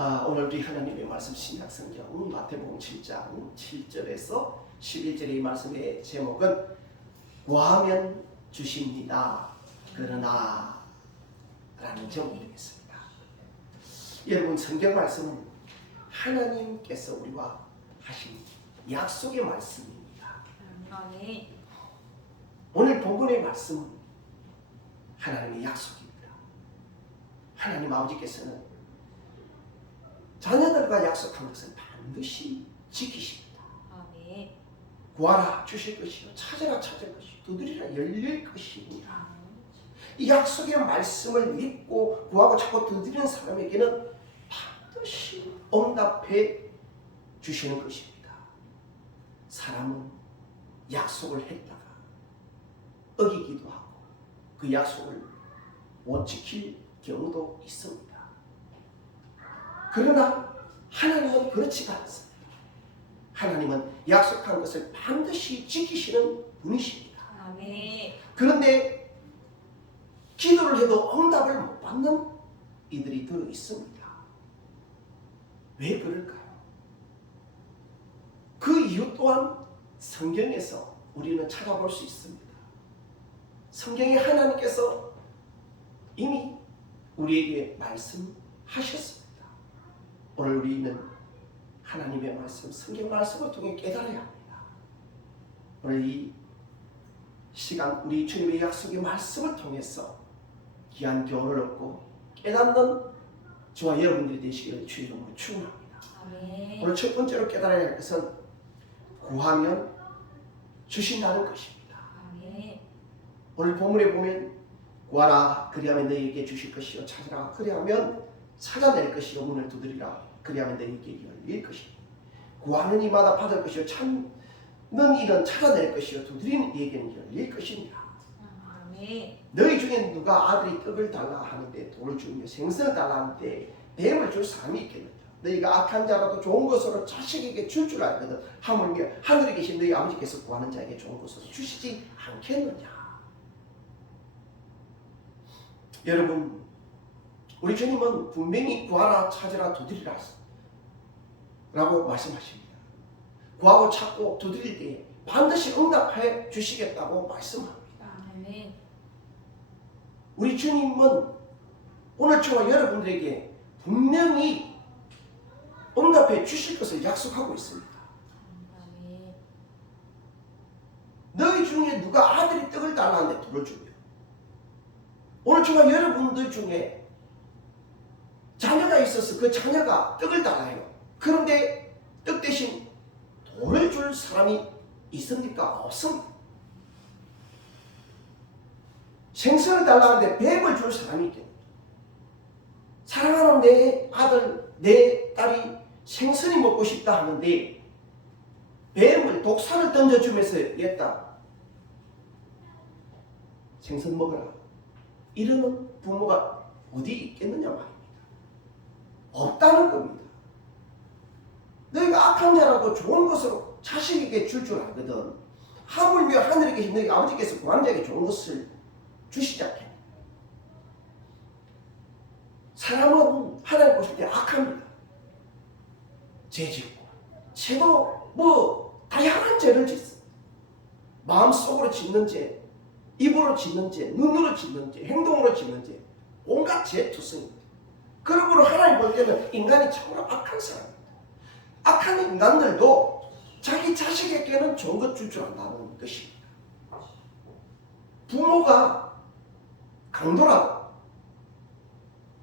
오늘 우리 하나님의 말씀 신약성경 마태복음 7장 7절에서 11절의 말씀의 제목은 구하면 주십니다. 그러나 라는 제목이 되겠습니다. 여러분, 성경 말씀은 하나님께서 우리와 하신 약속의 말씀입니다. 오늘 본문의 말씀은 하나님의 약속입니다. 하나님 아버지께서는 자녀들과 약속한 것을 반드시 지키십니다. 구하라 주실 것이요, 찾아라 찾을 것이요, 두드리라 열릴 것이니라. 이 약속의 말씀을 믿고 구하고 찾고 두드리는 사람에게는 반드시 응답해 주시는 것입니다. 사람은 약속을 했다가 어기기도 하고 그 약속을 못 지킬 경우도 있습니다. 그러나 하나님은 그렇지가 않습니다. 하나님은 약속한 것을 반드시 지키시는 분이십니다. 그런데 기도를 해도 응답을 못 받는 이들이 들어 있습니다. 왜 그럴까요? 그 이유 또한 성경에서 우리는 찾아볼 수 있습니다. 성경에 하나님께서 이미 우리에게 말씀하셨습니다. 오늘 우리는 하나님의 말씀, 성경 말씀을 통해 깨달아야 합니다. 오늘 이 시간 우리 주님의 약속의 말씀을 통해서 귀한 교훈을 얻고 깨닫는 저와 여러분들이 되시기를 주의 이름으로 축원합니다. 오늘 첫 번째로 깨달아야 할 것은 구하면 주신다는 것입니다. 오늘 본문에 보면 구하라 그리하면 너희에게 주실 것이요, 찾으라 그리하면 찾아낼 것이요, 문을 두드리라 그리하면 너희에게 열릴 것이요. 구하는 이마다 받을 것이요, 찾는 이는 찾아낼 것이요, 두드리는 이에게는 열릴 것입니다. 너희 중에 누가 아들이 떡을 달라 하는데 돌을 주며 생선을 달라 하는데 뱀을 줄 사람이 있겠느냐? 너희가 악한 자라도 좋은 것으로 자식에게 줄 알거든 하물며 하늘에 계신 너희 아버지께서 구하는 자에게 좋은 것으로 주시지 않겠느냐? 여러분, 우리 주님은 분명히 구하라 찾으라 두드리라 라고 말씀하십니다. 구하고 찾고 두드릴 때에 반드시 응답해 주시겠다고 말씀합니다. 우리 주님은 오늘 저와 여러분들에게 분명히 응답해 주실 것을 약속하고 있습니다. 너희 중에 누가 아들이 떡을 달라는데 돌을 주며, 오늘 저와 여러분들 중에 자녀가 있어서 그 자녀가 떡을 달라요. 그런데 떡 대신 돌을 줄 사람이 있습니까? 없습니다. 생선을 달라는데 뱀을 줄 사람이 있겠네요. 사랑하는 내 아들, 내 딸이 생선이 먹고 싶다 하는데 뱀을, 독사를 던져주면서 얘다 생선 먹어라 이러는 부모가 어디 있겠느냐 말입니다. 없다는 겁니다. 너희가 악한 자라도 좋은 것으로 자식에게 줄 알거든 하물며 하늘에 계신 너희 아버지께서 구하는 자에게 좋은 것을 주시지 않겠느냐. 사람은 하나님 보실 때 악합니다. 죄짓고 죄도 다양한 죄를 짓습니다. 마음속으로 짓는 죄, 입으로 짓는 죄, 눈으로 짓는 죄, 행동으로 짓는 죄, 온갖 죄 투성입니다. 그러므로 하나님 볼 때는 인간이 참으로 악한 사람입니다. 악한 인간들도 자기 자식에게는 좋은 것 줄 안다는 것입니다. 부모가 강도라도,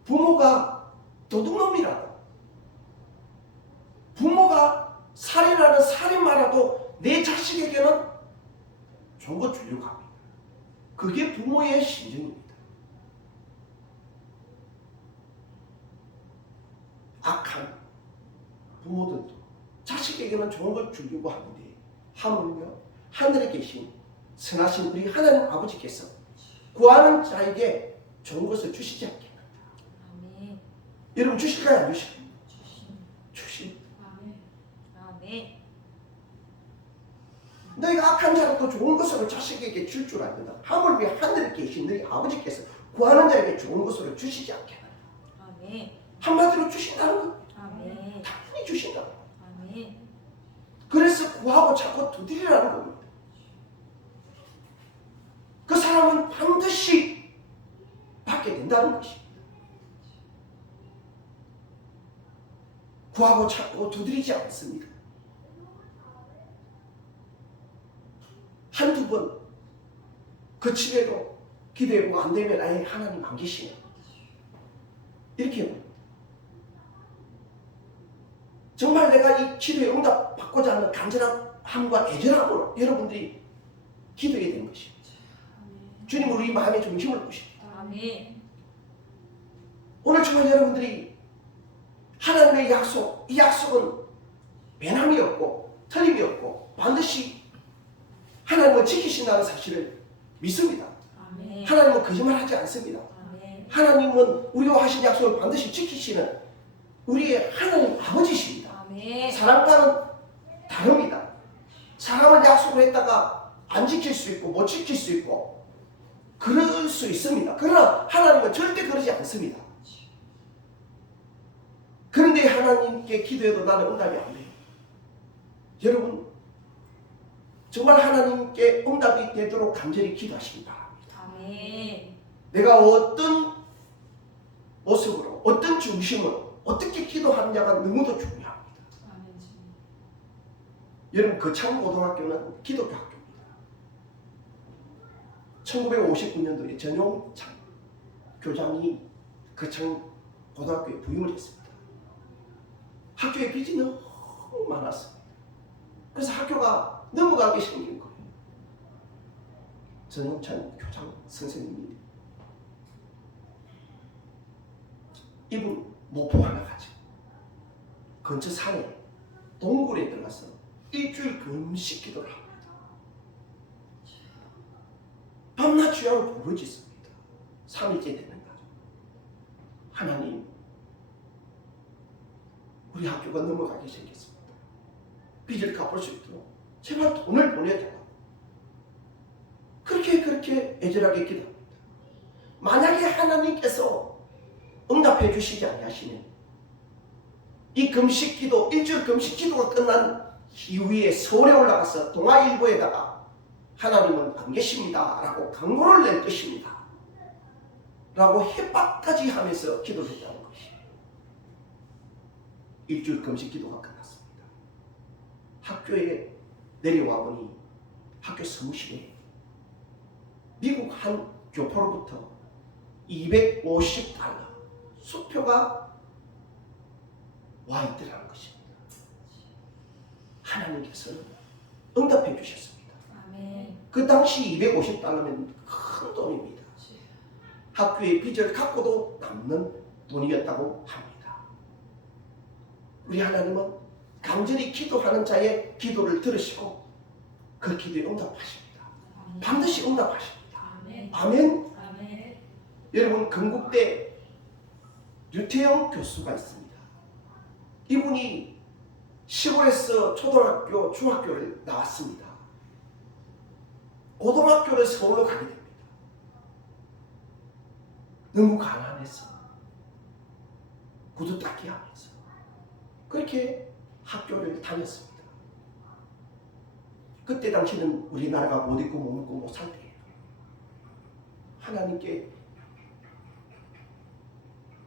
부모가 도둑놈이라도, 부모가 살인하는 살인마라도 내 자식에게는 좋은 것 주려고 합니다. 그게 부모의 심정입니다. 악한 부모들도 자식에게는 좋은 것 주려고 하는데 하물며 하늘에 계신 선하신 우리 하나님 아버지께서 구하는 자에게 좋은 것을 주시지 않겠느냐. 여러분, 주실까요? 안 주실까요? 주십니다. 너희가 악한 자라도 좋은 것으로 자식에게 줄 알거든 하물며 하늘에 계신 너희 아버지께서 구하는 자에게 좋은 것으로 주시지 않겠느냐. 한마디로 주신다는 겁니다. 구하고 찾고 두드리지 않습니다. 한두 번 거치게도 기도해보고 안 되면 아예 하나님 안 계시네. 이렇게 해봅니다. 정말 내가 이 기도에 응답 받고자 하는 간절함과 애절함으로 여러분들이 기도하게 된 것입니다. 주님 우리 마음에 좀 힘을 주십니다. 아멘. 오늘 정말 여러분들이 하나님의 약속, 이 약속은 변함이 없고 틀림이 없고 반드시 하나님은 지키신다는 사실을 믿습니다. 아멘. 하나님은 거짓말하지 않습니다. 아멘. 하나님은 우리와 하신 약속을 반드시 지키시는 우리의 하나님 아버지십니다. 아멘. 사람과는 다릅니다. 사람은 약속을 했다가 안 지킬 수 있고 못 지킬 수 있고 그럴 수 있습니다. 그러나 하나님은 절대 그러지 않습니다. 그런데 하나님께 기도해도 나는 응답이 안 돼요. 여러분 정말 하나님께 응답이 되도록 간절히 기도하시기 바랍니다. 아멘. 내가 어떤 모습으로 어떤 중심으로 어떻게 기도하느냐가 너무도 중요합니다. 아멘. 여러분 거창고등학교는 기독교 학교입니다. 1959년도에 전용창 교장이 거창고등학교에 부임을 했습니다. 학교에 빚이 너무 많았습니다. 그래서 학교가 넘어가게 생긴 거예요. 전용찬 교장 선생님이 이분 모포 하나 가지고 근처 산에 동굴에 들어가서 일주일 금식 기도를 합니다. 밤낮 주야로 부르짖습니다. 3일째 되는 거죠. 하나님 우리 학교가 넘어가게 생겼습니다. 빚을 갚을 수 있도록 제발 돈을 보내달라고 그렇게 애절하게 기도합니다. 만약에 하나님께서 응답해 주시지 아니하시면 이 금식기도 일주일 금식기도가 끝난 이후에 서울에 올라가서 동아일보에다가 하나님은 안 계십니다 라고 광고를 낼 것입니다 라고 협박까지 하면서 기도를 했다는 것이에요. 일주일 금식기도가 끝났습니다. 학교에 내려와 보니 학교 사무실에 미국 한 교포로부터 $250 수표가 와 있더라는 것입니다. 하나님께서는 응답해 주셨습니다. 아멘. 그 당시 $250면 큰 돈입니다. 학교의 빚을 갚고도 남는 돈이었다고 합니다. 우리 하나님은 간절히 기도하는 자의 기도를 들으시고 그 기도에 응답하십니다. 반드시 응답하십니다. 아멘. 아멘. 아멘. 여러분 건국대 류태영 교수가 있습니다. 이분이 시골에서 초등학교, 중학교를 나왔습니다. 고등학교를 서울로 가게 됩니다. 너무 가난해서 구두 닦기 하면서 그렇게 학교를 다녔습니다. 그때 당시는 우리나라가 못 입고 못 먹고 못 살 때예요. 하나님께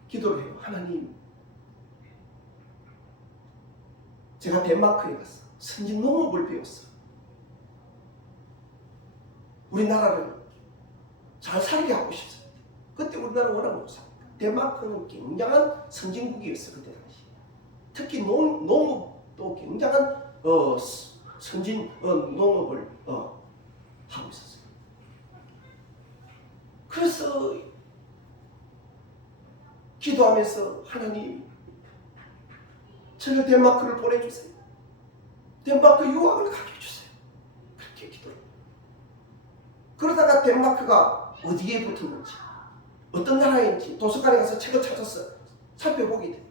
기도를 해요. 하나님, 제가 덴마크에 갔어. 선진 농업을 배웠어. 우리나라를 잘 살게 하고 싶습니다. 그때 우리나라 워낙 못 삽니다. 덴마크는 굉장한 선진국이었어. 그때 당시. 특히 농업도 굉장한 선진 농업을 하고 있었어요. 그래서 기도하면서 하나님 저를 덴마크를 보내주세요. 덴마크 유학을 가게 해주세요. 그렇게 기도를. 그러다가 덴마크가 어디에 붙었는지 어떤 나라인지 도서관에 가서 책을 찾아서 살펴보게 됩니다.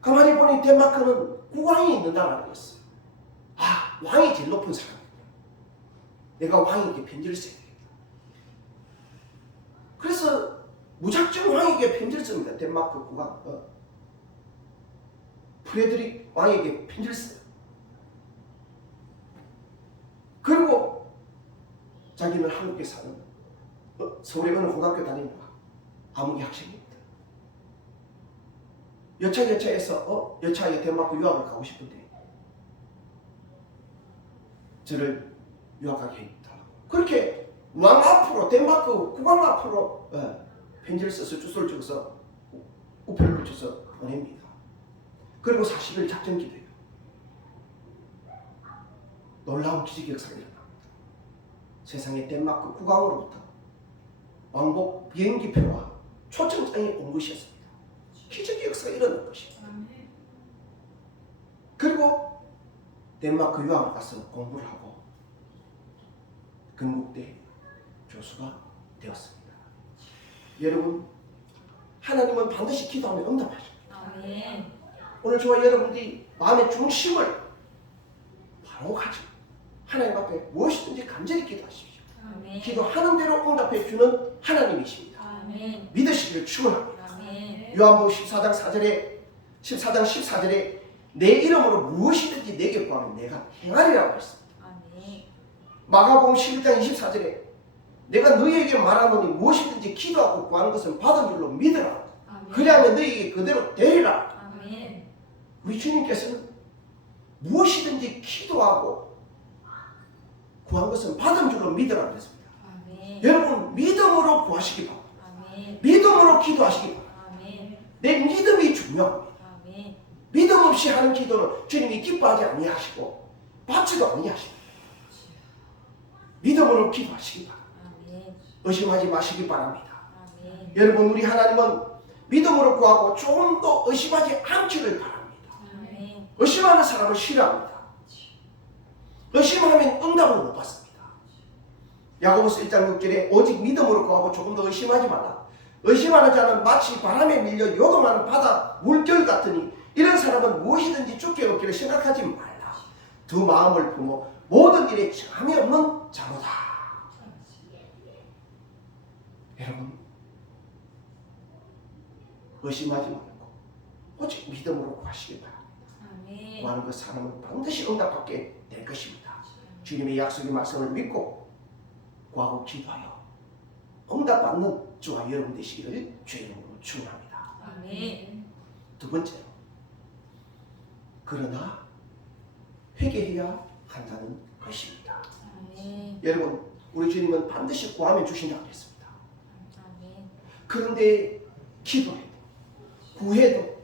가만히 보니 덴마크는 국왕이 있는 나라였어요. 아, 왕이 제일 높은 사람이다. 내가 왕에게 편지를 써야 되겠다. 그래서 무작정 왕에게 편지를 씁니다. 덴마크 국왕 프레드릭 왕에게 편지를 써요. 그리고 자기는 한국에 사는 서울에 어느 고등학교 다니는 아무개 학생입니다. 여차여차해서 여차하게 덴마크 유학을 가고 싶은데 저를 유학하게 해달라고. 그렇게 왕 앞으로 덴마크 국왕 앞으로 편지를 써서 주소를 적어서 우편을 붙여서 보냅니다. 그리고 40일 작전 기도해요. 놀라운 기적의 역사가 일어납니다. 세상에 덴마크 국왕으로부터 왕복 비행기표와 초청장이 온 것이었습니다. 기적의 역사가 일어난 것입니다. 아멘. 그리고 덴마크 유학을 가서 공부를 하고 건국대 교수가 되었습니다. 여러분, 하나님은 반드시 기도하면 응답하십니다. 아멘. 오늘 저와 여러분들이 마음의 중심을 바로 가지고 하나님 앞에 무엇이든지 간절히 기도하십시오. 아멘. 기도하는 대로 응답해 주는 하나님이십니다. 아멘. 믿으시기를 축원합니다. 아멘. 요한복음 14장 14절에 내 이름으로 무엇이든지 내게 구하면 내가 행하리라고 했습니다. 아멘. 마가복음 11장 24절에 내가 너희에게 말하노니 무엇이든지 기도하고 구하는 것은 받은 줄로 믿으라. 아멘. 그리하면 너희에게 그대로 되리라. 아멘. 우리 주님께서는 무엇이든지 기도하고 구한 것은 받은 줄로 믿으라 그랬습니다. 아멘. 여러분, 믿음으로 구하시기 바랍니다. 아멘. 믿음으로 기도하시기 바랍니다. 아멘. 내 믿음이 중요합니다. 아멘. 믿음 없이 하는 기도는 주님이 기뻐하지 아니하시고 받지도 아니하십니다. 믿음으로 기도하시기 바랍니다. 아멘. 의심하지 마시기 바랍니다. 아멘. 여러분, 우리 하나님은 믿음으로 구하고 조금 더 의심하지 않기를 바랍니다. 아멘. 의심하는 사람을 싫어합니다. 의심하면 응답을 못 받습니다. 야고보서 1장 6절에 오직 믿음으로 구하고 조금 더 의심하지 말라. 의심하는 자는 마치 바람에 밀려 요동하는 바다 물결 같으니 이런 사람은 무엇이든지 죽게 얻기를 생각하지 말라. 두 마음을 품어 모든 일에 정함이 없는 자로다. 여러분, 의심하지 말고 오직 믿음으로 구하시기 바랍니다. 아멘. 구하는 그 사람은 반드시 응답받게 될 것입니다. 주님의 약속의 말씀을 믿고 구하고 기도하여 응답받는 저와 여러분 되시기를 주의 이름으로 축원합니다. 아멘. 두 번째로, 그러나 회개해야 한다는 것입니다. 아멘. 여러분, 우리 주님은 반드시 구하면 주신다고 했습니다. 아멘. 그런데 기도해도 구해도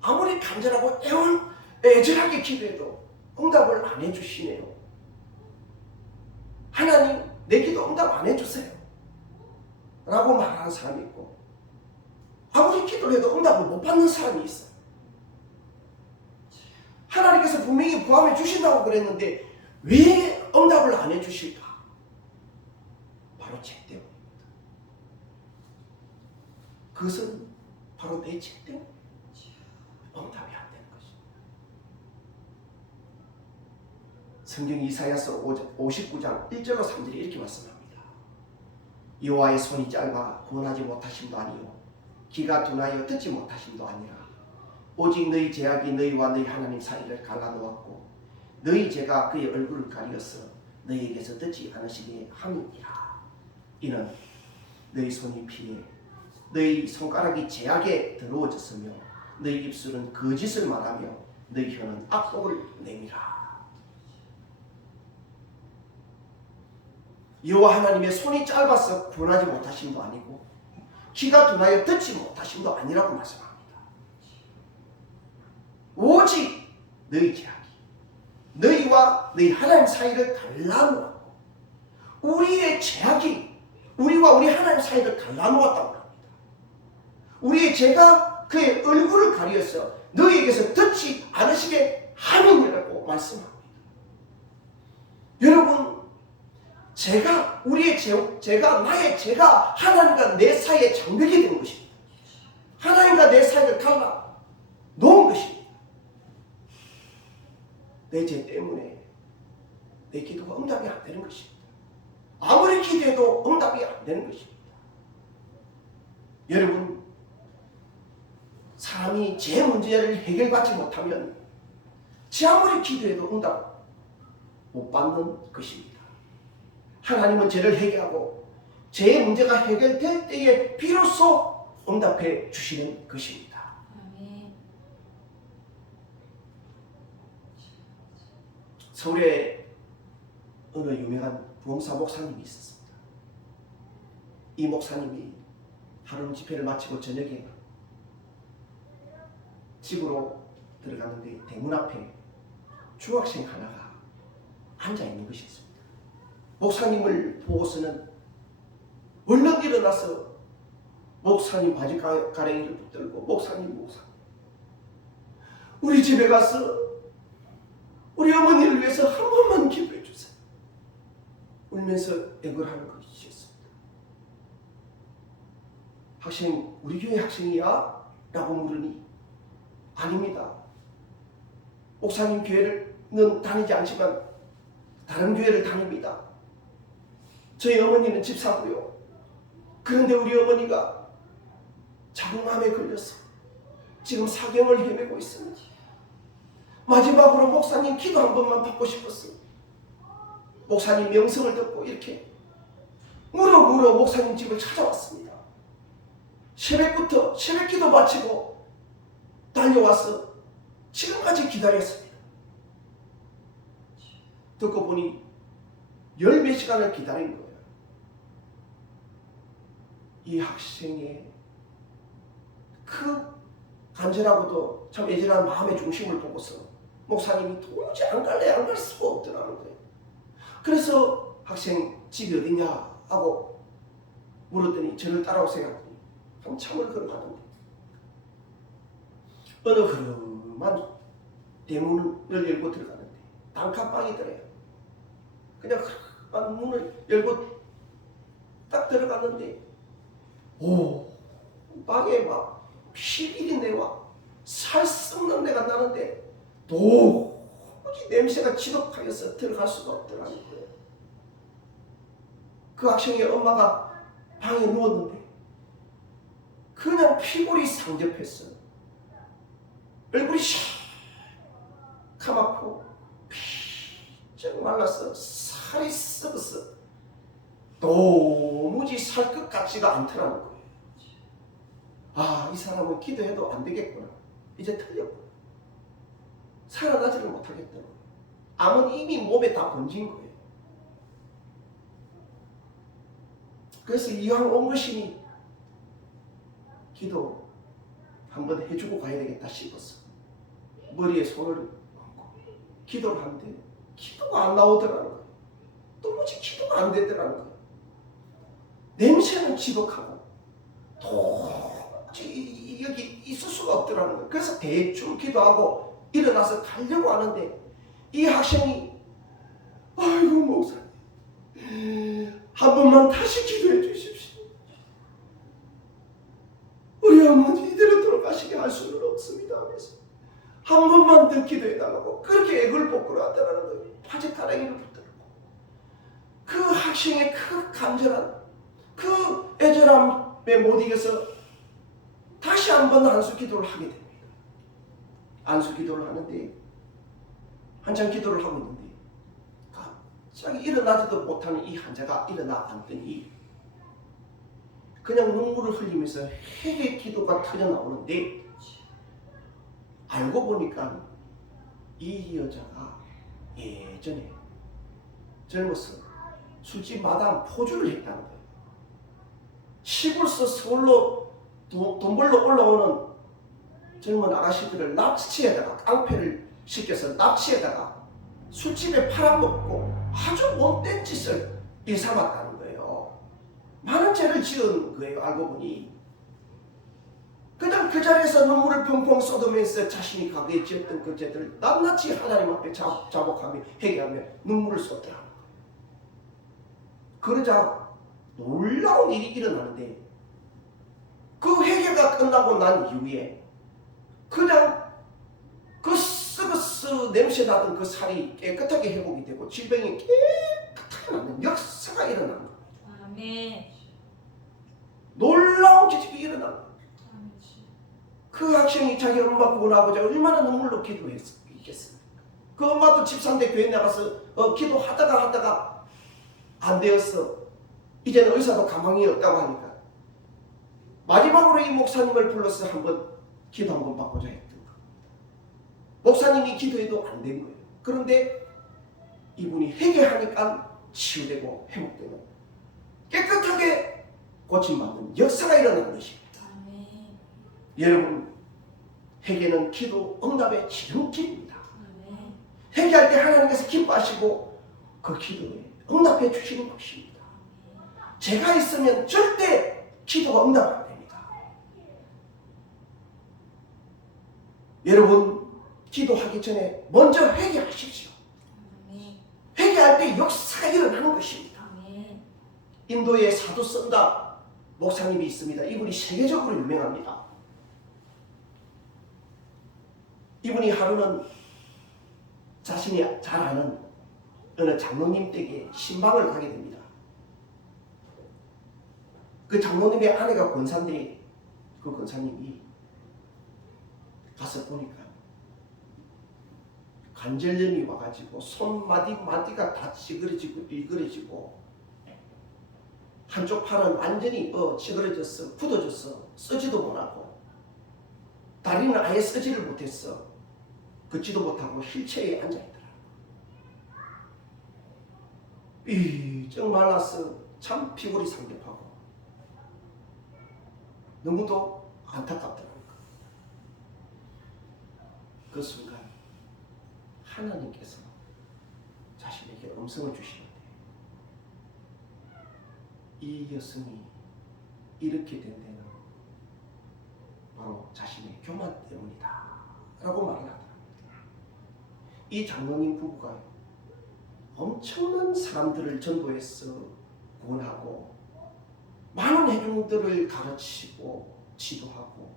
아무리 간절하고 애절하게 기도해도 응답을 안 해주시네요. 하나님, 내 기도 응답 안 해주세요 라고 말하는 사람이 있고, 아무리 기도를 해도 응답을 못 받는 사람이 있어요. 하나님께서 분명히 구하면 주신다고 그랬는데 왜 응답을 안 해주실까? 바로 죄 때문입니다. 그것은 바로 내 죄 때문에 응답이 안 되는 것입니다. 성경 이사야서 59장 1절로 3절에 이렇게 말씀합니다. 여호와의 손이 짧아 구원하지 못하심도 아니요 귀가 둔하여 듣지 못하심도 아니라 오직 너희 죄악이 너희와 너희 하나님 사이를 갈라놓았고 너희 죄가 그의 얼굴을 가리었어 너희에게서 듣지 않으시게 함이니라. 이는 너희 손이 피해 너희 손가락이 죄악에 더러워졌으며 너희 입술은 거짓을 말하며 너희 혀는 악독을 내미라. 여호와 하나님의 손이 짧아서 구원하지 못하심도 아니고 귀가 둔하여 듣지 못하심도 아니라고 말씀합니다. 오직 너희 죄악이 너희와 너희 하나님 사이를 갈라놓았고 우리의 죄악이 우리와 우리 하나님 사이를 갈라놓았다고 합니다. 우리의 죄가 그의 얼굴을 가리어서 너희에게서 듣지 않으시게 함이니라고 말씀합니다. 여러분, 제가 나의 죄가 하나님과 내 사이에 장벽이 된 것입니다. 하나님과 내 사이를 갈라 놓은 것입니다. 내 죄 때문에 내 기도가 응답이 안 되는 것입니다. 아무리 기도해도 응답이 안 되는 것입니다. 여러분, 사람이 죄 문제를 해결받지 못하면 지 아무리 기도해도 응답 못 받는 것입니다. 하나님은 죄를 해결하고 죄의 문제가 해결될 때에 비로소 응답해 주시는 것입니다. 아멘. 서울에 어느 유명한 부흥사 목사님이 있었습니다. 이 목사님이 하루 집회를 마치고 저녁에 집으로 들어갔는데 대문 앞에 중학생 하나가 앉아 있는 것이었습니다. 목사님을 보고서는 얼른 일어나서 목사님 바지 가랭이를 붙들고 목사님 우리 집에 가서 우리 어머니를 위해서 한 번만 기도해 주세요. 울면서 애걸하는 것이었습니다. 학생, 우리 교회 학생이야? 라고 물으니 아닙니다. 목사님 교회는 다니지 않지만 다른 교회를 다닙니다. 저희 어머니는 집사고요. 그런데 우리 어머니가 자궁암에 걸려서 지금 사경을 헤매고 있습니다. 마지막으로 목사님 기도 한 번만 받고 싶었어요. 목사님 명성을 듣고 이렇게 물어 목사님 집을 찾아왔습니다. 새벽부터 새벽 기도 마치고 달려와서 지금까지 기다렸습니다. 듣고 보니 열 몇 시간을 기다린 거예요. 이 학생의 그 간절하고도 참 애절한 마음의 중심을 보고서 목사님이 도무지 안 갈 수가 없더라는 거예요. 그래서 학생 집이 어디냐 하고 물었더니 저를 따라오세요 하더니 한참을 걸어가는데 어느 흐름한 대문을 열고 들어가는데 단칸방이더래요. 그냥 흐름한 문을 열고 딱 들어갔는데 방에 막 피비린내와 살 썩는 내가 나는데 도무지 냄새가 지독하여서 들어갈 수가 없더라는 거예요. 그 학생의 엄마가 방에 누웠는데 그냥 피골이 상접했어요. 얼굴이 까맣고 피쩍 말라서 살이 썩었어. 도무지 살 것 같지가 않더라는 거예요. 이 사람은 기도해도 안 되겠구나. 이제 틀렸구나. 살아나지를 못하겠더라고요. 암은 이미 몸에 다 번진 거예요. 그래서 이왕 온 것이니 기도 한번 해주고 가야 되겠다 싶었어. 머리에 손을 얹고 기도를 하는데 기도가 안 나오더라는 거예요. 도무지 기도가 안 되더라는 거예요. 냄새는 지독하고 도무지 여기 있을 수가 없더라는 거예요. 그래서 대충 기도하고 일어나서 가려고 하는데 이 학생이 아이고 목사님 한 번만 다시 기도해 주십시오. 우리 어머니 이대로 돌아가시게 할 수는 없습니다 하면서 한 번만 더 기도해달라고 그렇게 애걸복걸을 하더라는 거예요. 바지 가랭이를 붙들고 그 학생의 그 간절한 그 애절함에 못 이겨서 다시 한번 안수 기도를 하게 됩니다. 안수 기도를 하는데 한참 기도를 하고 있는데 갑자기 일어나지도 못하는 이 환자가 일어나 앉더니 그냥 눈물을 흘리면서 회개 기도가 터져 나오는데 알고 보니까 이 여자가 예전에 젊어서 술집 마담 포주를 했다는 거예요. 시골서 서울로 돈 벌러 올라오는 젊은 아가씨들을 납치에다가 깡패를 시켜서 납치에다가 술집에 팔아먹고 아주 못된 짓을 일삼았다는 거예요. 많은 죄를 지은 거예요. 알고 보니 그냥 그 자리에서 눈물을 펑펑 쏟으면서 자신이 과거에 지었던 그 죄들을 낱낱이 하나님 앞에 자복하며 회개하며 눈물을 쏟더라는 거예요. 그러자 놀라운 일이 일어나는데 그 회개가 끝나고 난 이후에 그냥 그 썩어서 냄새 나던 그 살이 깨끗하게 회복이 되고 질병이 깨끗하게 나는 역사가 일어난 거예요. 아멘. 놀라운 기적이 일어난 거예요. 그 학생이 자기 엄마 보고 아버지 얼마나 눈물로 기도했겠습니까? 그 엄마도 집사인데 교회 나가서 기도하다가 안 되었어. 이제는 의사도 가망이 없다고 하니까 마지막으로 이 목사님을 불러서 한번 기도 한번 받고자 했던 겁니다. 목사님이 기도해도 안 된 거예요. 그런데 이분이 회개하니까 치유되고 회복되는 깨끗하게 고침받는 역사가 일어나는 것입니다. 아멘. 여러분, 회개는 기도 응답의 지름길입니다. 아멘. 회개할 때 하나님께서 기뻐하시고 그 기도에 응답해 주시는 것입니다. 제가 있으면 절대 기도가 응답 안 됩니다. 여러분, 기도하기 전에 먼저 회개하십시오. 아멘. 회개할 때 역사가 일어나는 것입니다. 아멘. 인도에 사도 선다 목사님이 있습니다. 이분이 세계적으로 유명합니다. 이분이 하루는 자신이 잘 아는 어느 장로님 댁에 신방을 가게 됩니다. 그 장로님의 아내가 권사인데 그 권사님이 가서 보니까 관절염이 와가지고 손마디가 다 찌그러지고 일그러지고 한쪽 팔은 완전히 찌그러졌어, 굳어졌어, 쓰지도 못하고 다리는 아예 쓰지를 못했어. 걷지도 못하고 휠체어에 앉아있더라. 삐쩍 말랐어. 참 피골이 상접하고 너무도 안타깝더라고요. 그 순간 하나님께서 자신에게 음성을 주시는데 이 여성이 이렇게 된 데는 바로 자신의 교만 때문이다 라고 말을 하더랍니다. 이 장로님 부부가 엄청난 사람들을 전도해서 구원하고 많은 회중들을 가르치고 지도하고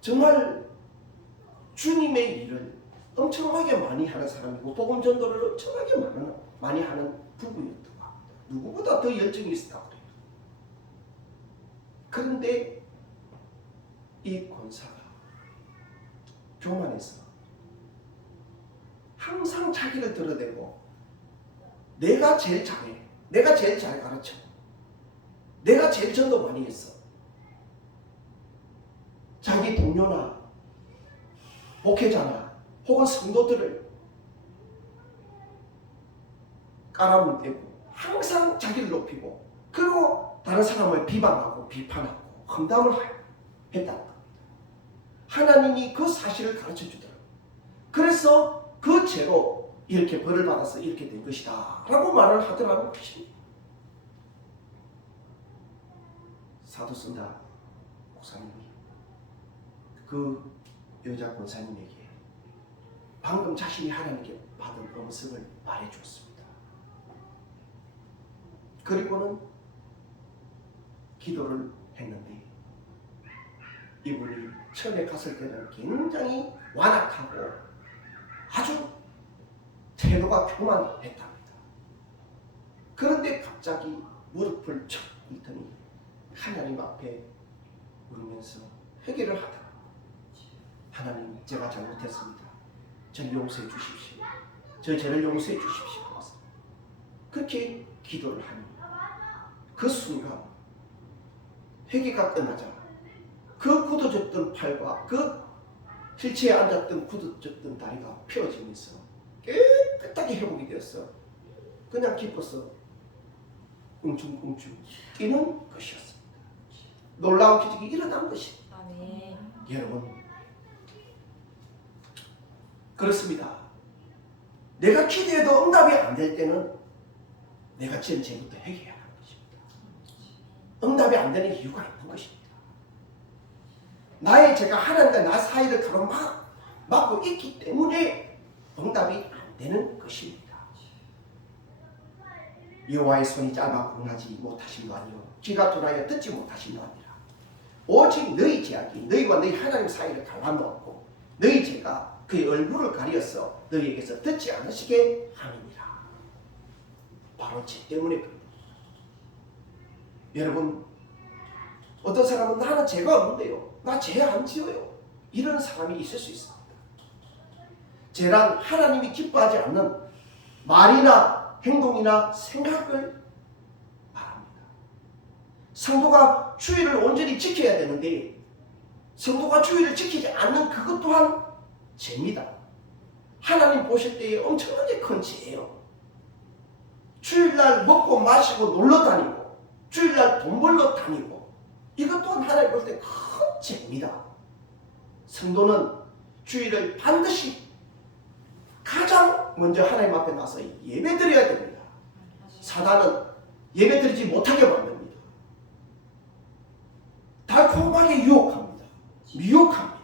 정말 주님의 일을 엄청나게 많이 하는 사람이고 복음 전도를 엄청나게 많이 하는 부부였던 것 같아요. 누구보다 더 열정이 있었다고 그래요. 그런데 이 권사가 교만해서 항상 자기를 드러내고 내가 제일 잘해, 내가 제일 잘 가르쳐, 내가 제일 전도 많이 했어. 자기 동료나 목회자나 혹은 성도들을 깔아뭉개고 항상 자기를 높이고 그리고 다른 사람을 비방하고 비판하고 험담을 했다는 겁니다. 하나님이 그 사실을 가르쳐 주더라고요. 그래서 그 죄로 이렇게 벌을 받아서 이렇게 된 것이다 라고 말을 하더라는 것입니다. 사도 쓴다 목사님이 그 여자 권사님에게 방금 자신이 하나님께 받은 음성을 말해주었습니다. 그리고는 기도를 했는데 이분이 처음에 갔을 때는 굉장히 완악하고 아주 태도가 교만했답니다. 그런데 갑자기 무릎을 쳐 꿇더니 하나님 앞에 울면서 회개를 하더라. 하나님, 제가 잘못했습니다. 저를 용서해 주십시오. 저 죄를 용서해 주십시오. 그렇게 기도를 하니 그 순간 회개가 끝나자 그 굳어졌던 팔과 그 휠체어에 앉았던 굳어졌던 다리가 펴지면서 깨끗하게 회복이 되었어. 그냥 기뻐서 웅충웅충 뛰는 것이었습니다. 놀라운 기적이 일어난 것입니다. 아멘. 여러분, 그렇습니다. 내가 기도해도 응답이 안 될 때는 내가 지은 죄부터 회개해야 하는 것입니다. 응답이 안 되는 이유가 있는 것입니다. 나의 죄가 하나님과 나 사이를 가로막고 있기 때문에 응답이 안 되는 것입니다. 여호와의 손이 짧아 구원하지 못하심도 아니요 귀가 둔하여 듣지 못하심도 아니라 오직 너희 죄악이 너희와 너희 하나님 사이를 갈라놓았고 너희 죄가 그의 얼굴을 가리어서 너희에게서 듣지 않으시게 함이니라. 바로 죄 때문에 그럽니다. 여러분, 어떤 사람은 나는 죄가 없는데요, 나 죄 안 지어요, 이런 사람이 있을 수 있습니다. 죄란 하나님이 기뻐하지 않는 말이나 행동이나 생각을 말합니다. 성도가 주의를 온전히 지켜야 되는데 성도가 주의를 지키지 않는 그것 또한 죄입니다. 하나님 보실 때에 엄청나게 큰 죄예요. 주일날 먹고 마시고 놀러 다니고 주일날 돈 벌러 다니고 이것 또한 하나님 볼 때 큰 죄입니다. 성도는 주일을 반드시 가장 먼저 하나님 앞에 나서 예배드려야 됩니다. 사단은 예배드리지 못하게 만듭니다. 달콤하게 유혹합니다. 미혹합니다.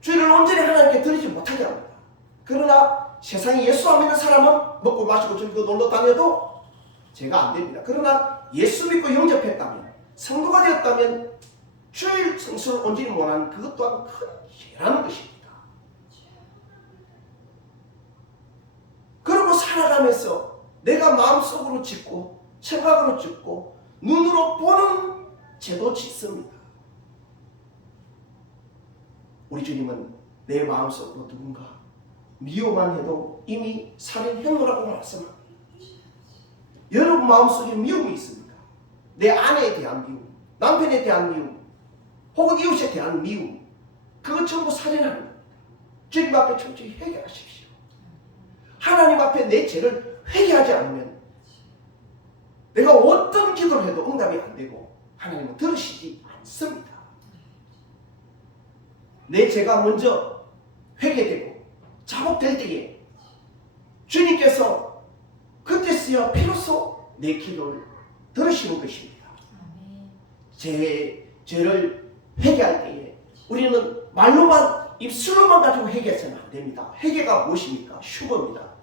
주일을 온전히 하나님께 드리지 못하게 합니다. 그러나 세상에 예수 안 믿는 사람은 먹고 마시고 즐기고 놀러 다녀도 죄가 안 됩니다. 그러나 예수 믿고 영접했다면 성도가 되었다면 주일 성수를 온전히 못하는 그것 또한 큰 죄라는 것입니다. 그리고 살아가면서 내가 마음속으로 짓고 생각으로 짓고 눈으로 보는 죄도 짓습니다. 우리 주님은 내 마음속으로 누군가 미워만 해도 이미 살인 행위라고 말씀합니다. 여러분 마음속에 미움이 있습니다. 내 아내에 대한 미움, 남편에 대한 미움, 혹은 이웃에 대한 미움, 그것 전부 살인하는 겁니다. 주님 앞에 철저히 회개하십시오. 하나님 앞에 내 죄를 회개하지 않으면 내가 어떤 기도를 해도 응답이 안 되고 하나님은 들으시지 않습니다. 내 죄가 먼저 회개되고 자복될 때에 주님께서 그때서야 비로소 내 기도를 들으시는 것입니다. 죄를 회개할 때에 우리는 말로만 입술로만 가지고 회개해서는 안 됩니다. 회개가 무엇입니까? 휴거입니다.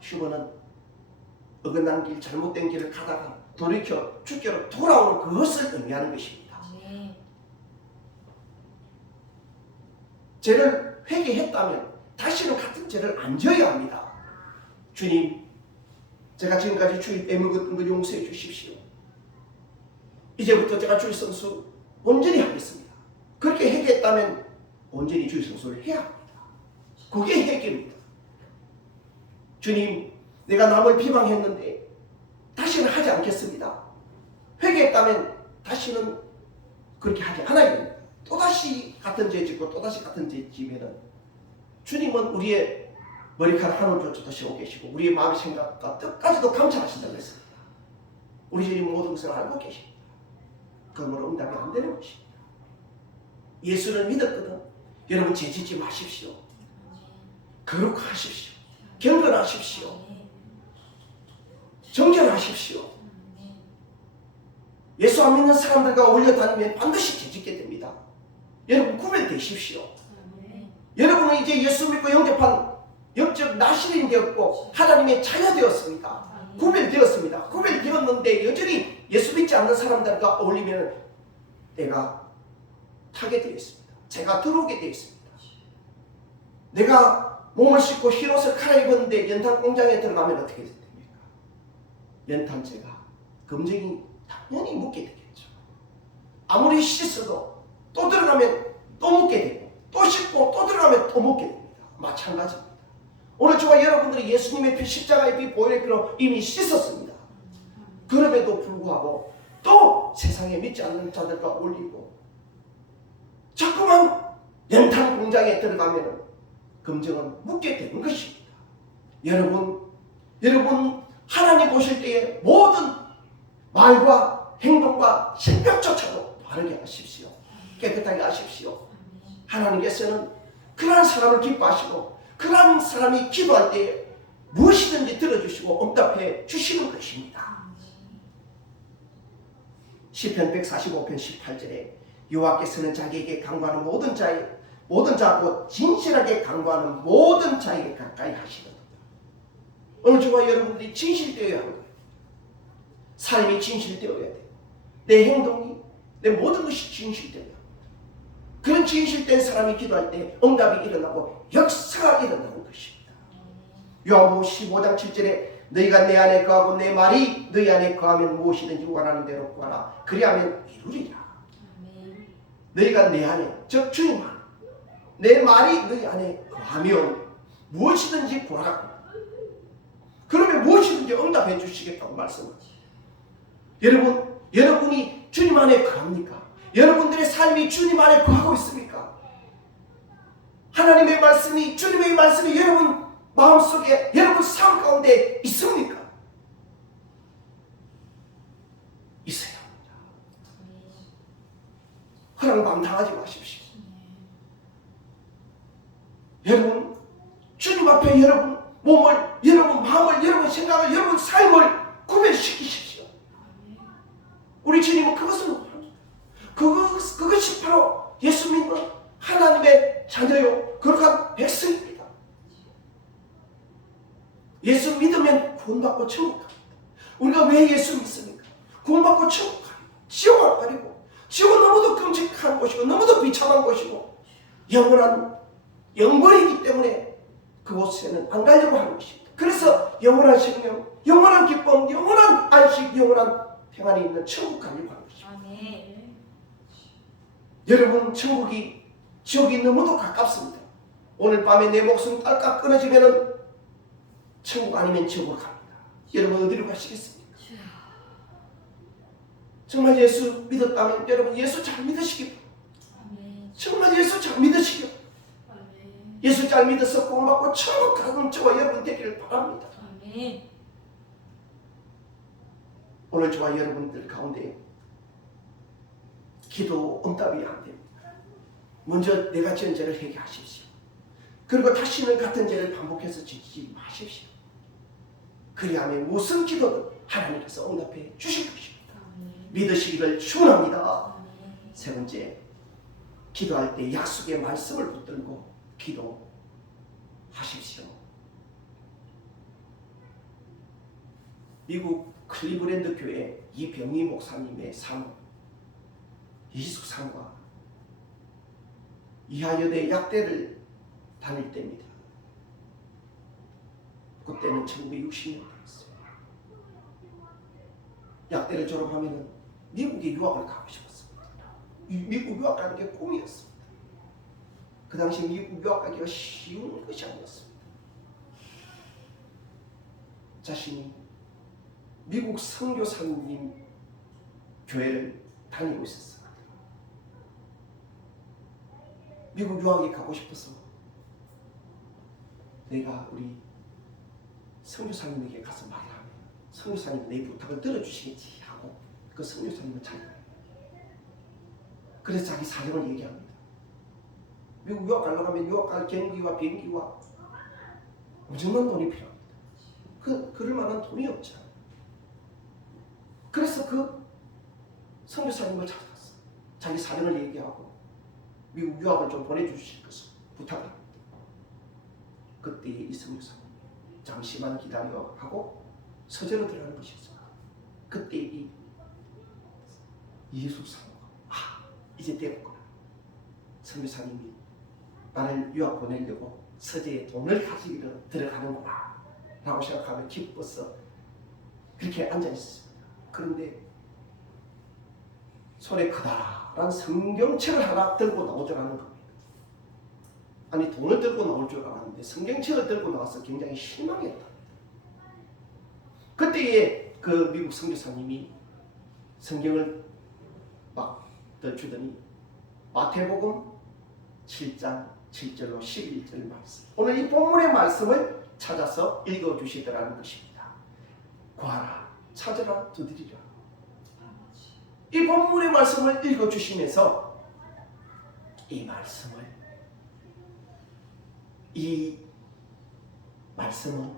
휴거는 어긋난 길, 잘못된 길을 가다가 돌이켜 주께로 돌아오는 그것을 의미하는 것입니다. 죄를 회개했다면 다시는 같은 죄를 안 지어야 합니다. 주님, 제가 지금까지 주일 빼먹었던 것 용서해 주십시오. 이제부터 제가 주일 성수 온전히 하겠습니다. 그렇게 회개했다면 온전히 주일 성수를 해야 합니다. 그게 회개입니다. 주님, 내가 남을 비방했는데 다시는 하지 않겠습니다. 회개했다면 다시는 그렇게 하지 않아야 됩니다. 또다시 같은 죄 짓고 또다시 같은 죄 지면은 주님은 우리의 머리카락 한 올 조차도 계시고 우리의 마음의 생각과 뜻까지도 감찰하신다고 했습니다. 우리 주님 모든 것을 알고 계십니다. 그러므로 응답이 안 되는 것입니다. 예수를 믿었거든. 여러분 죄 짓지 마십시오. 거룩하십시오. 경건하십시오. 정결하십시오. 예수 안 믿는 사람들과 어울려 다니면 반드시 죄 짓게 됩니다. 여러분 구별되십시오. 여러분은 이제 예수 믿고 영접한 영적 나시린이 되었고 하나님의 자녀 되었습니다. 구별되었습니다. 구별되었는데 여전히 예수 믿지 않는 사람들과 어울리면 내가 타게 되어 있습니다. 제가 들어오게 되어 있습니다. 내가 몸을 씻고 흰옷을 갈아입었는데 연탄 공장에 들어가면 어떻게 됩니까? 연탄재가 검정이 당연히 묻게 되겠죠. 아무리 씻어도 또 들어가면 또 묻게 되고 또 씻고 또 들어가면 또 묻게 됩니다. 마찬가지입니다. 오늘 저와 여러분들이 예수님의 피, 십자가의 피, 보혈의 피로 이미 씻었습니다. 그럼에도 불구하고 또 세상에 믿지 않는 자들과 어울리고 자꾸만 연탄 공장에 들어가면 검정은 묻게 되는 것입니다. 여러분 하나님 보실 때에 모든 말과 행동과 생각조차도 바르게 하십시오. 깨끗하게 하십시오. 하나님께서는 그러한 사람을 기뻐하시고 그러한 사람이 기도할 때 무엇이든지 들어주시고 응답해 주시는 것입니다. 시편 145편 18절에 여호와께서는 자기에게 간구하는 모든 자고 진실하게 간구하는 모든 자에게 가까이 하시거든요. 오늘 저와 여러분들이 진실되어야 하는 거예요. 삶이 진실되어야 돼요. 내 행동이, 내 모든 것이 진실되어야 합니다. 그런 진실된 사람이 기도할 때 응답이 일어나고 역사가 일어나는 것입니다. 요한복음 15장 7절에 너희가 내 안에 거하고 내 말이 너희 안에 거하면 무엇이든지 원하는 대로 구하라. 그리하면 이루리라. 너희가 내 안에, 즉 주님 안에, 내 말이 너희 안에 거하면 무엇이든지 구하라. 그러면 무엇이든지 응답해 주시겠다고 말씀합니다. 여러분이 주님 안에 거합니까? 여러분들의 삶이 주님 안에 거하고 있습니까? 하나님의 말씀이, 주님의 말씀이 여러분 마음속에, 여러분 삶 가운데 있습니까? 있어야 합니다. 허랑방 당하지 마십시오. 여러분 주님 앞에 여러분 몸을, 여러분 마음을, 여러분 생각을, 여러분 삶을 구별시키십시오. 우리 주님은 그것을 원합니다. 그것이 바로 예수 믿는 하나님의 자녀요, 거룩한 백성입니다. 예수 믿으면 구원받고 천국 갑니다. 우리가 왜 예수 믿습니까? 구원받고 천국 갑니다. 지옥 안 가리고, 지옥은 너무도 끔찍한 곳이고 너무도 비참한 곳이고 영원한 영벌이기 때문에 그곳에는 안 가려고 하는 것입니다. 그래서 영원한 생명, 영원한 기쁨, 영원한 안식, 영원한 평안이 있는 천국 가려고 하는 것입니다. 아멘. 여러분 천국이 지옥이 너무도 가깝습니다. 오늘 밤에 내 목숨 딸깍 끊어지면은 천국 아니면 지옥으로 갑니다. 여러분 어디로 가시겠습니까? 정말 예수 믿었다면 여러분 예수 잘 믿으시기 바랍니다. 정말 예수 잘 믿으시기 바랍니다. 예수 잘 믿어서 구원받고 천국 가는 저와 여러분 되기를 바랍니다. 아멘. 오늘 저와 여러분들 가운데 기도 응답이 안 됩니다. 먼저 내가 지은 죄를 회개하십시오. 그리고 다시는 같은 죄를 반복해서 짓지 마십시오. 그리하면 무슨 기도든 하나님께서 응답해 주실 것입니다. 믿으시기를 축원합니다. 세 번째, 기도할 때 약속의 말씀을 붙들고 기도하십시오. 미국 클리브랜드 교회 이병희 목사님의 삶, 이숙 삶과 이하여대 약대를 다닐 때입니다. 그때는 1960년대였어요. 약대를 졸업하면 미국에 유학을 가고 싶었습니다. 미국 유학 가는 게 꿈이었습니다. 그 당시 미국 유학 가기가 쉬운 것이 아니었습니다. 자신이 미국 선교사님 교회를 다니고 있었습니다. 미국 유학에 가고 싶어서 내가 우리 선교사님에게 가서 말을 하면 선교사님 내 부탁을 들어주시겠지 하고 그 선교사님을 찾아가요. 그래서 자기 사정을 얘기합니다. 미국 유학 가려고 하면 유학 갈 경비와 비행기와 엄청난 돈이 필요합니다. 그럴 만한 돈이 없잖아요. 그래서 그 선교사님을 찾아갔어요. 자기 사정을 얘기하고 미국 유학을 좀 보내주실 것을 부탁합니다. 그때 이 선교사님이 잠시만 기다려 하고 서재로 들어가는 것이었습니다. 그때 이 예수 사모가 이제 되었구나. 선교사님이 나를 유학 보내려고 서재에 돈을 가지고 들어가는구나 라고 생각하며 기뻐서 그렇게 앉아있었습니다. 그런데 손에 커다란 성경책을 하나 들고 나올 줄 아는 겁니다. 아니 돈을 들고 나올 줄 알았는데 성경책을 들고 나와서 굉장히 실망했다. 그때에 그 미국 선교사님이 성경을 막 주더니 마태복음 7장 7절로 11절 말씀, 오늘 이 본문의 말씀을 찾아서 읽어주시더라는 것입니다. 구하라, 찾으라, 두드리라. 이 본문의 말씀을 읽어주시면서 이 말씀은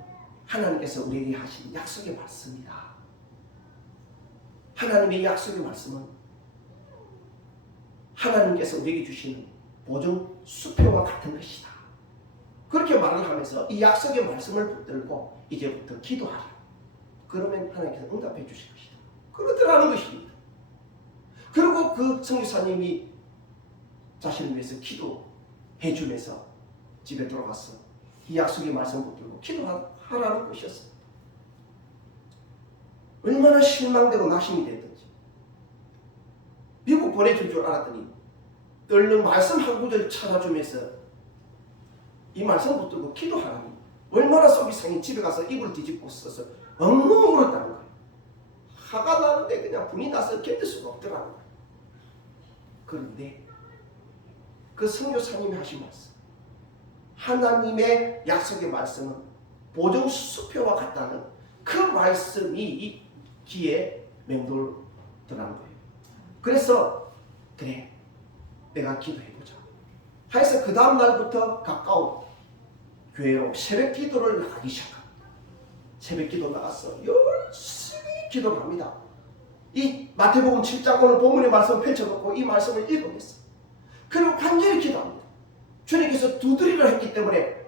하나님께서 우리에게 하신 약속의 말씀이다. 하나님의 약속의 말씀은 하나님께서 우리에게 주시는 보증 수표와 같은 것이다. 그렇게 말을 하면서 이 약속의 말씀을 붙들고 이제부터 기도하라. 그러면 하나님께서 응답해 주실 것이다. 그러더라는 것입니다. 그리고 그 선교사님이 자신을 위해서 기도해 주면서 집에 돌아가서 이 약속의 말씀 붙들고 기도하라는 것이었습니다. 얼마나 실망되고 낙심이 됐든지 미국 보내줄 줄 알았더니 얼른 말씀 한 구절 찾아주면서 이 말씀 붙들고 기도하라니 얼마나 속이 상해. 집에 가서 이불 뒤집고 써서 엉엉 울었다는 거예요. 화가 나는데 그냥 분이 나서 견딜 수가 없더라는 거예요. 그런데 그 선교사님이 하신 말씀, 하나님의 약속의 말씀은 보정수표와 같다는 그 말씀이 이 귀에 맴돌더라는 거예요. 그래서 그래 내가 기도해보자 해서 그 다음 날부터 가까운 교회로 새벽 기도를 하기 시작합니다. 새벽 기도 나가서 열심히 기도를 합니다. 이 마태복음 7장 오늘 본문의 말씀을 펼쳐놓고 이 말씀을 읽어냈어요. 그리고 간절히 기도합니다. 주님께서 두드리를 했기 때문에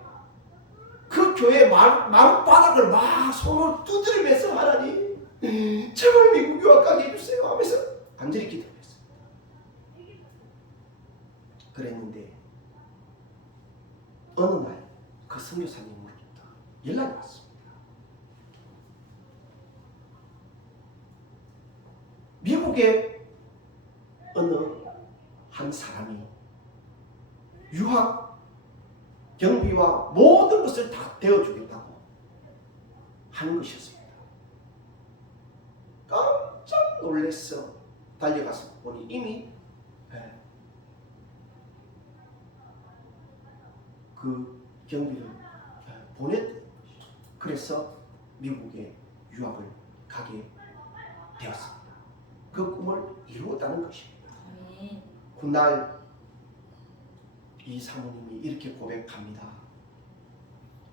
그 교회 마룻바닥을 막 손으로 두드리면서 하나님 제발 미국 유학 가게 해주세요 하면서 간절히 기도를 했어요. 그랬는데 어느 날 그 선교사님으로부터 연락이 왔습니다. 미국의 어느 한 사람이 유학 경비와 모든 것을 다 대어주겠다고 하는 것이었습니다. 깜짝 놀라서 달려가서 보니 이미 그 경비를 보냈던 것이죠. 그래서 미국에 유학을 가게 되었습니다. 그 꿈을 이루었다는 것입니다. 아멘. 그날 이 사모님이 이렇게 고백합니다.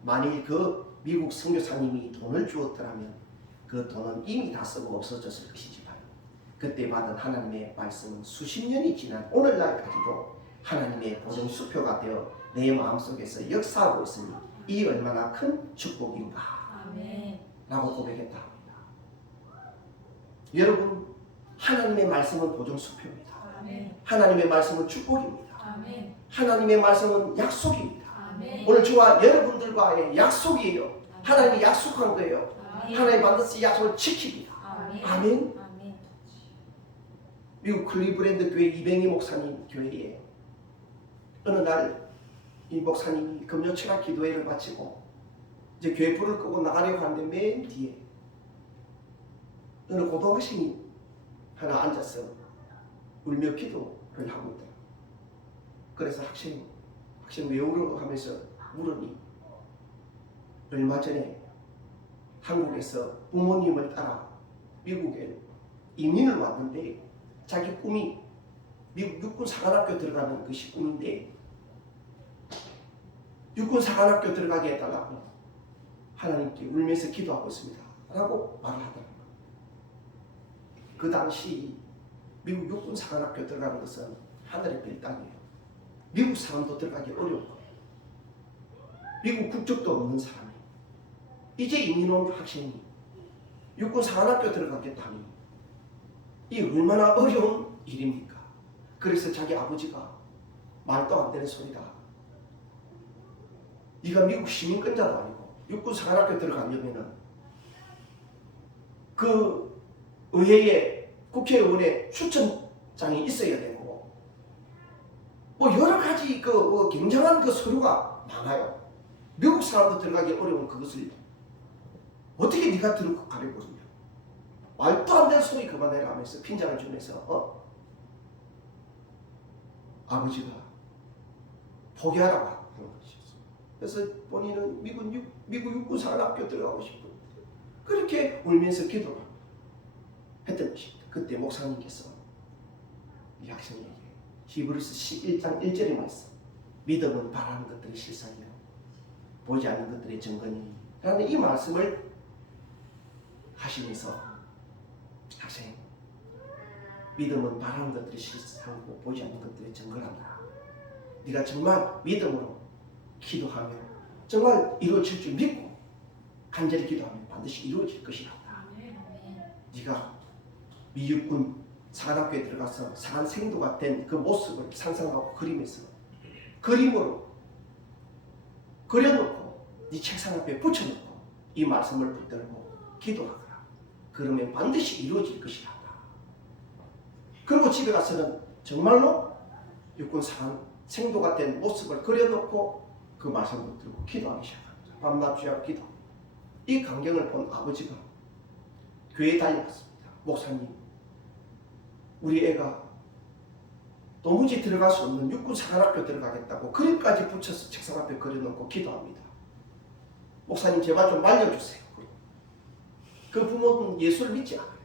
만일 그 미국 선교사님이 돈을 주었더라면 그 돈은 이미 다 쓰고 없어졌을 것이지만 그때 받은 하나님의 말씀은 수십 년이 지난 오늘날까지도 하나님의 보정수표가 되어 내 마음속에서 역사하고 있으니 이 얼마나 큰 축복인가 아멘. 라고 고백했다 합니다. 여러분 하나님의 말씀은 보정수표입니다. 아멘. 하나님의 말씀은 축복입니다. 아멘. 하나님의 말씀은 약속입니다. 아멘. 오늘 저와 여러분들과의 약속이에요. 하나님이 약속한 거예요. 아멘. 하나님 반드시 약속을 지킵니다. 아멘. 아멘. 아멘. 미국 클리브랜드 교회 이병희 목사님 교회에 어느 날 이 목사님이 금요 철학 기도회를 마치고 이제 교회 불을 끄고 나가려고 하는데 맨 뒤에 어느 고등학생이 하나 앉아서 울며 기도를 하고 있다. 그래서 학생 왜 울어 하면서 물으니 얼마 전에 한국에서 부모님을 따라 미국에 이민을 왔는데 자기 꿈이 미국 육군 사관학교 들어가는 것이 꿈인데 육군 사관학교 들어가게 해달라고 하나님께 울면서 기도하고 있습니다 라고 말을 하더라고요. 그 당시 미국 육군 사관학교 들어가는 것은 하늘의 별 땅이에요. 미국 사람도 들어가기 어려운 거예요. 미국 국적도 없는 사람이 이제 이민 온 학생이 육군 사관학교 들어가겠다니 이 얼마나 어려운 일입니까? 그래서 자기 아버지가 말도 안 되는 소리다. 네가 미국 시민권자도 아니고 육군 사관학교 들어가려면은 그 의회에 국회의원의 추천장이 있어야 되고 뭐 여러 가지 그 굉장한 그 서류가 많아요. 미국 사람도 들어가기 어려운 그것을 어떻게 네가 들어가려고 그러냐. 말도 안 되는 소리 그만해라 하면서 핀잔을 주면서 아버지가 포기하라고 하는 것이었어요. 그래서 본인은 미국 육군 사관학교 들어가고 싶고 그렇게 울면서 기도를 했던 것입니다. 그때 목사님께서 이 학생에게 히브리서 11장 1절의 말씀 믿음은 바라는 것들의 실상이요 보지 않는 것들의 증거니 라는 이 말씀을 하시면서 학생 믿음은 바라는 것들의 실상이고 보지 않는 것들의 증거란다. 네가 정말 믿음으로 기도하며 정말 이루어질 줄 믿고 간절히 기도하면 반드시 이루어질 것이란다. 네가 미육군 사관학교에 들어가서 사관생도가 된 그 모습을 상상하고 그리면서 그림으로 그려놓고 네 책상 앞에 붙여놓고 이 말씀을 붙들고 기도하거라. 그러면 반드시 이루어질 것이란다. 그리고 집에 가서는 정말로 육군 사관생도가 된 모습을 그려놓고 그 말씀을 붙들고 기도하기 시작합니다. 밤낮 주야 기도. 이 광경을 본 아버지가 교회에 달려갔습니다. 목사님, 우리 애가 도무지 들어갈 수 없는 육군 사관학교 들어가겠다고 그림까지 붙여서 책상 앞에 그려놓고 기도합니다. 목사님 제발 좀 말려주세요. 그 부모는 예수를 믿지 않아요.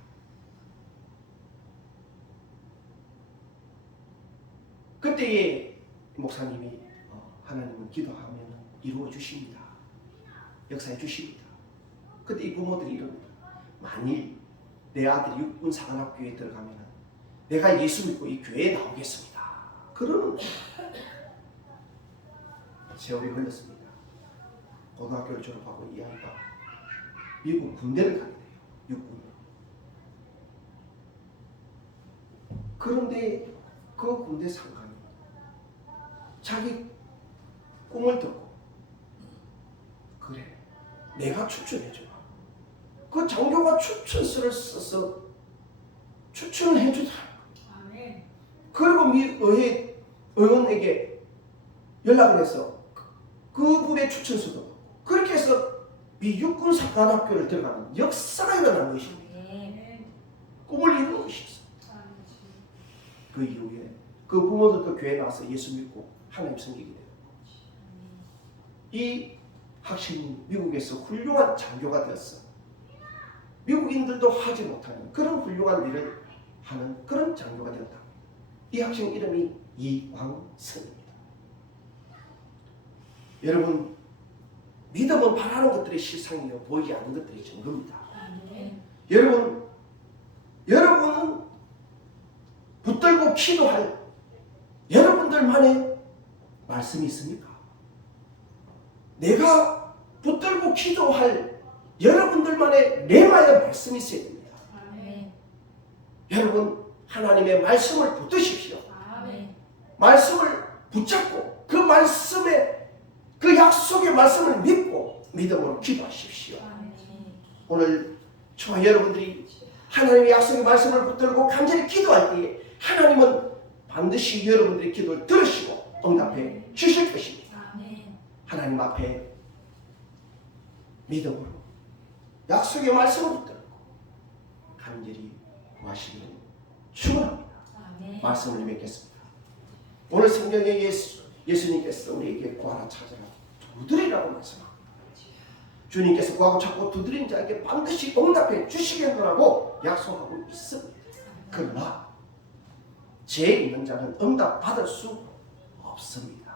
그때에 목사님이 하나님은 기도하면 이루어 주십니다. 역사해 주십니다. 그때 이 부모들이 이럽니다. 만일 내 아들이 육군 사관학교에 들어가면 내가 예수 믿고 이 교회에 나오겠습니다. 그러는 거예요. 세월이 흘렀습니다. 고등학교를 졸업하고 이 아이가 미국 군대를 가게 돼요. 육군. 그런데 그 군대 상관이 자기 꿈을 듣고 그래 내가 추천해줘. 그 장교가 추천서를 써서 추천을 해주더라. 그리고 미 의원에게 연락을 해서 그분의 추천서도 그렇게 해서 미 육군 사관학교를 들어가는 역사가 일어난 것입니다. 꿈을 이루는 것이었어요. 그 이후에 그 부모들도 교회에 나와서 예수 믿고 하나님 섬기게 돼요. 이 학생이 미국에서 훌륭한 장교가 되었어. 미국인들도 하지 못하는 그런 훌륭한 일을 하는 그런 장교가 되었다. 이 학생 이름이 이광선입니다. 여러분, 믿음은 바라는 것들이 실상이요 보이지 않는 것들이 증거입니다. 여러분은 붙들고 기도할 여러분들만의 말씀이 있습니까? 내가 붙들고 기도할 여러분들만의 레마의 말씀이 있어야 됩니다. 여러분, 하나님의 말씀을 붙드십시오. 말씀을 붙잡고 그 말씀의 그 약속의 말씀을 믿고 믿음으로 기도하십시오. 오늘 저와 여러분들이 하나님의 약속의 말씀을 붙들고 간절히 기도할 때에 하나님은 반드시 여러분들의 기도를 들으시고 응답해 주실 것입니다. 하나님 앞에 믿음으로 약속의 말씀을 붙들고 간절히 구하시기를 축원합니다. 말씀을 맺겠습니다. 오늘 성경에 예수님께서 우리에게 구하라 찾으라 두드리라고 말씀합니다. 주님께서 구하고 찾고 두드린 자에게 반드시 응답해 주시겠노라고 약속하고 있습니다. 그러나 죄 있는 자는 응답 받을 수 없습니다.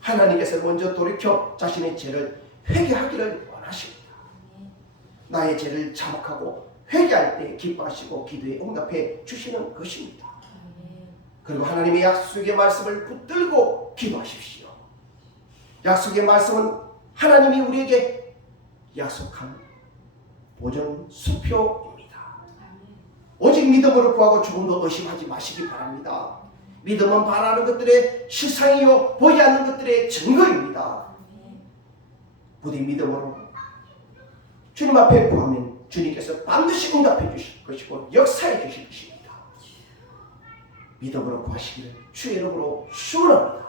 하나님께서 먼저 돌이켜 자신의 죄를 회개하기를 원하십니다. 나의 죄를 자복하고 회개할 때 기뻐하시고 기도에 응답해 주시는 것입니다. 그리고 하나님의 약속의 말씀을 붙들고 기도하십시오. 약속의 말씀은 하나님이 우리에게 약속한 보증 수표입니다. 오직 믿음으로 구하고 조금도 의심하지 마시기 바랍니다. 믿음은 바라는 것들의 실상이요 보이지 않는 것들의 증거입니다. 부디 믿음으로 주님 앞에 구하면 주님께서 반드시 응답해 주실 것이고 역사해 주실 것입니다. 믿음으로 구하시기를 주의 이름으로 축원합니다.